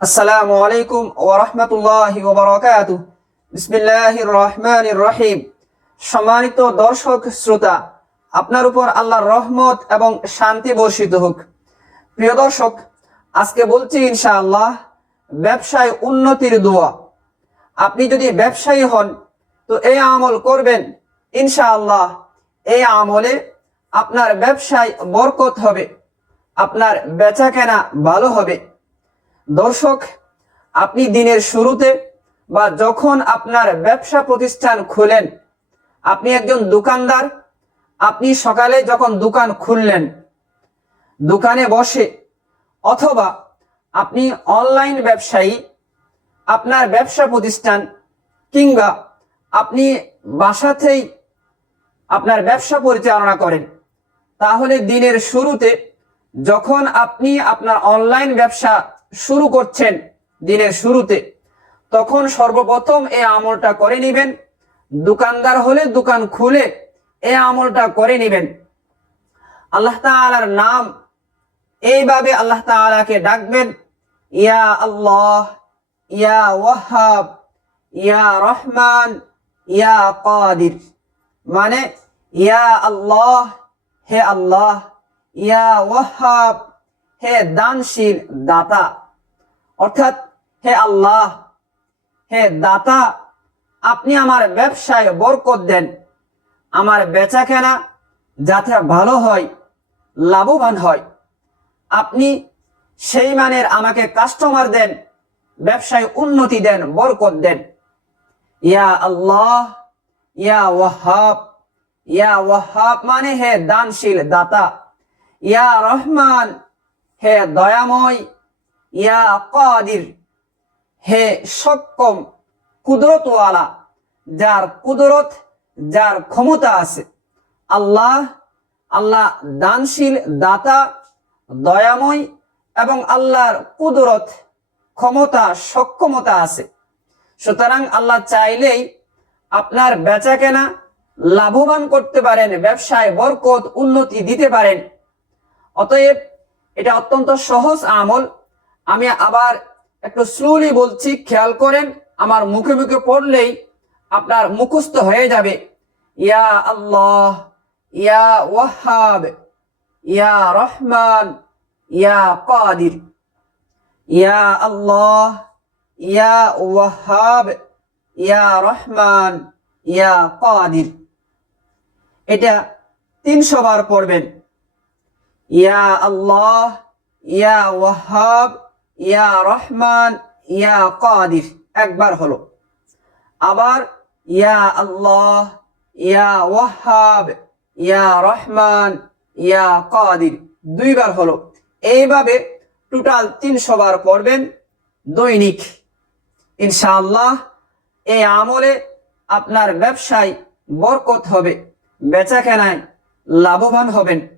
আসসালামু আলাইকুম ওয়া রাহমাতুল্লাহি ওয়া বারাকাতুহু। বিসমিল্লাহির রহমানির রহিম। সম্মানিত দর্শক, শ্রোতা, আপনার উপর আল্লাহর রহমত এবং শান্তি বর্ষিত হোক। প্রিয় দর্শক, আজকে বলছি ইনশাআল্লাহ, ব্যবসায় উন্নতির দোয়া। আপনি যদি ব্যবসায়ী হন, তো এই আমল করবেন। ইনশাআল্লাহ এই আমলে আপনার ব্যবসায় বরকত হবে। আপনার বেচা কেনা ভালো হবে। দর্শক, আপনি দিনের শুরুতে বা যখন আপনার ব্যবসা প্রতিষ্ঠান খুলেন, আপনি একজন দোকানদার, আপনি সকালে যখন দোকান খুললেন, দোকানে বসে অথবা আপনি অনলাইন ব্যবসায়ী, আপনার ব্যবসা প্রতিষ্ঠান কিংবা আপনি বাসাতেই আপনার ব্যবসা পরিচালনা করেন, তাহলে দিনের শুরুতে যখন আপনি আপনার অনলাইন ব্যবসা শুরু করছেন দিনের শুরুতে। তখন সর্বপ্রথম এই আমলটা করে নেবেন। দোকানদার হলে দোকান খুলে এই আমলটা করে নেবেন। আল্লাহ তাআলার নাম এইভাবে আল্লাহ তাআলাকে ডাকবেন, ইয়া আল্লাহ, ইয়া ওয়াহাব, ইয়া রহমান, ইয়া কাদির। মানে ইয়া আল্লাহ, হে আল্লাহ, ইয়া ওয়াহাব হে দানশীল দাতা, অর্থাৎ হে আল্লাহ, হে দাতা, আপনি আমার ব্যবসায় বরকত দেন। আমার বেচা কেনা যাতে ভালো হয়, লাভবান হয়। আপনি সেই মানের আমাকে কাস্টমার দেন, ব্যবসায় উন্নতি দেন, বরকত দেন। ইয়া আল্লাহ, ইয়া ওয়াহাব ইয়া ওয়াহাব মানে হে দানশীল দাতা। ইয়া রহমান হে দয়াময়, ইয়া কাদির, হে সক্ষম কুদরতওয়ালা, যার কুদরত, যার ক্ষমতা আছে। আল্লাহ আল্লাহ দানশীল দাতা, দয়াময় এবং আল্লাহর কুদরত, ক্ষমতা, সক্ষমতা আছে। সুতরাং আল্লাহ চাইলেই আপনার বেচা কেনা লাভবান করতে পারেন, ব্যবসায় বরকত, উন্নতি দিতে পারেন। অতএব এটা অত্যন্ত সহজ আমল। আমি আবার একটু স্লোলি বলছি, খেয়াল করেন, আমার মুখে মুখে পড়লেই আপনার মুখস্থ হয়ে যাবে। ইয়া আল্লাহ, ইয়া ওয়াহাব, ইয়া রহমান, ইয়া কাদির। ইয়া আল্লাহ, ইয়া ওয়াহাব, ইয়া রহমান, ইয়া কাদির। এটা তিনশো বার পড়বেন। ইয়া আল্লাহ, ইয়া ওয়াহাব, ইয়া রহমান, ইয়া কাদির। একবার হলো। আবার ইয়া আল্লাহ, ইয়া ওয়াহাব, ইয়া রহমান, ইয়া কাদির। দুইবার হলো। এইভাবে টোটাল তিনশো বার পড়বেন দৈনিক। ইনশাআল্লাহ এই আমলে আপনার ব্যবসায় বরকত হবে বেচা কেনায় লাভবান হবেন।